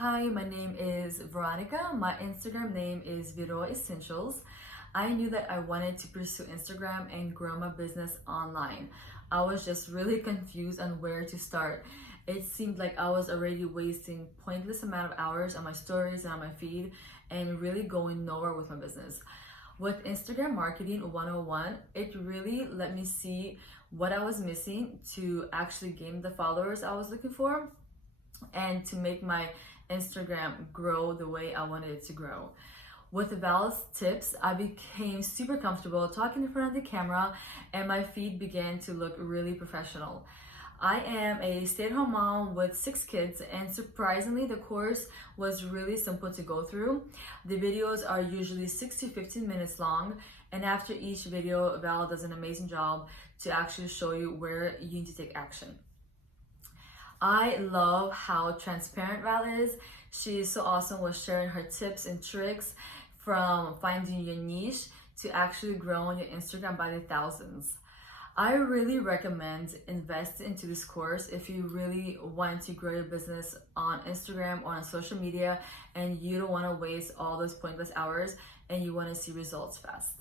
Hi, my name is Veronica. My Instagram name is Viro Essentials. I knew that I wanted to pursue Instagram and grow my business online. I was just really confused on where to start. It seemed like I was already wasting pointless amount of hours on my stories and on my feed and really going nowhere with my business. With Instagram Marketing 101, it really let me see what I was missing to actually gain the followers I was looking for and to make my Instagram grow the way I wanted it to grow. With Vals tips, I became super comfortable talking in front of the camera and my feed began to look really professional. I am a stay-at-home mom with 6 kids, and surprisingly the course was really simple to go through. The videos are usually 6 to 15 minutes long, and after each video, Val does an amazing job to actually show you where you need to take action. I love how transparent Val is. She is so awesome with sharing her tips and tricks from finding your niche to actually growing your Instagram by the thousands. I really recommend invest into this course if you really want to grow your business on Instagram or on social media and you don't want to waste all those pointless hours and you want to see results fast.